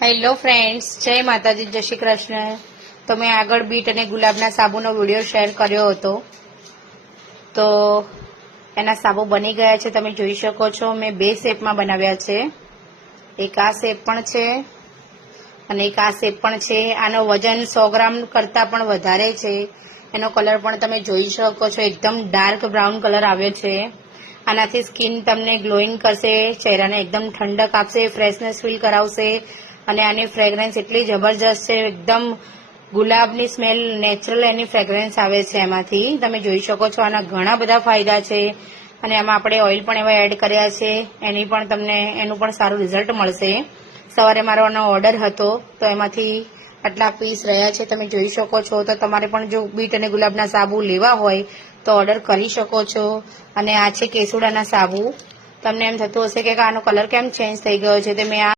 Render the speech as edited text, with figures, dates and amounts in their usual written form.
Hello friends, જય માતાજી, જય શ્રી કૃષ્ણ. તો મેં આગળ બીટ અને ગુલાબના સાબુનો વિડીયો શેર કર્યો હતો. તો એના સાબુ બની ગયા છે, તમે જોઈ શકો છો. મેં બે શેપમાં બનાવ્યા છે. એક આ શેપ પણ છે અને એક આ શેપ પણ છે. આનો વજન 100 ગ્રામ કરતાં પણ વધારે છે. એનો કલર પણ તમે જોઈ શકો છો, એકદમ ડાર્ક બ્રાઉન કલર આવ્યો છે. આનાથી સ્કિન તમને ગ્લોઈંગ કરશે, ચહેરાને એકદમ ઠંડક આપશે, ફ્રેશનેસ ફીલ કરાવશે. અને આની ફ્રેગ્રન્સ એટલી જબરજસ્ત છે, એકદમ ગુલાબની સ્મેલ, નેચરલ એની ફ્રેગ્રન્સ આવે છે. એમાંથી તમે જોઈ શકો છો. આના ઘણા બધા ફાયદા છે અને એમાં આપણે ઓઇલ પણ એવા એડ કર્યા છે. એનું પણ સારું રિઝલ્ટ મળશે. સવારે મારો આનો ઓર્ડર હતો તો એમાંથી આટલા પીસ રહ્યા છે, તમે જોઈ શકો છો. તો તમારે પણ જો બીટ અને ગુલાબના સાબુ લેવા હોય તો ઓર્ડર કરી શકો છો. અને આ છે કેસુડાના સાબુ. તમને એમ થતું હશે કે આનો કલર કેમ ચેન્જ થઈ ગયો છે, તો મેં આ